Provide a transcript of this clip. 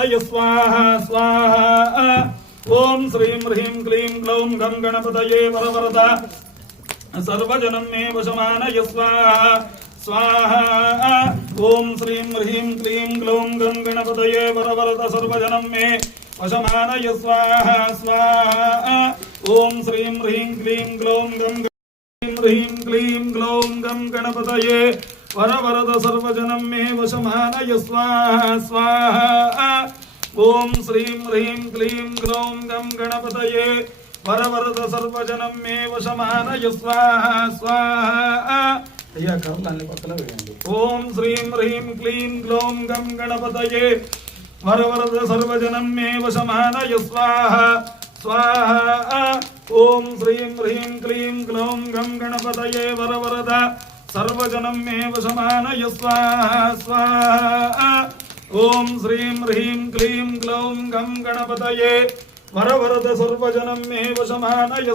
वशमानय स्वाहा स्वाहा ओम श्रीं ह्रीं क्लीं ग्लौं गं गणपतये वरवरदा सर्वजनं मे वशमानय स्वाहा स्वाहा ओम श्रीं ह्रीं क्लीं ग्लौं गं गणपतये वरवरद सर्वजनं मे वशमानय स्वाहा स्वाहा ओम श्रीं ह्रीं क्लीं ग्लौं गं ह्रीं क्लीं ग्लौं गं गणपतये वरवरद सर्वजनं मे वशमानय स्वाहा स्वाहा ओम श्रीं ह्रीं क्लीं ग्लौं गं गणपतये वरवरद सर्वजनं मे वशमानय स्वाहा स्वाहा अय्या कर्लाన్ని పక్కన వేయండి ఓం శ్రీం హ్రీం క్లీం గ్లౌం గం గణపతయే వరవరద సర్వజనం మే వశమానయ స్వాహా స్వాహా ఓం శ్రీం హ్రీం క్లీం గ్లౌం గం గణపతయే వరవరద సర్వజనం మే వశమానయ స్వాహా స్వాహా ఓం శ్రీం హ్రీం క్లీం గ్లౌం గం గణపతయే వరవరద సర్వజనం మే వశమానయ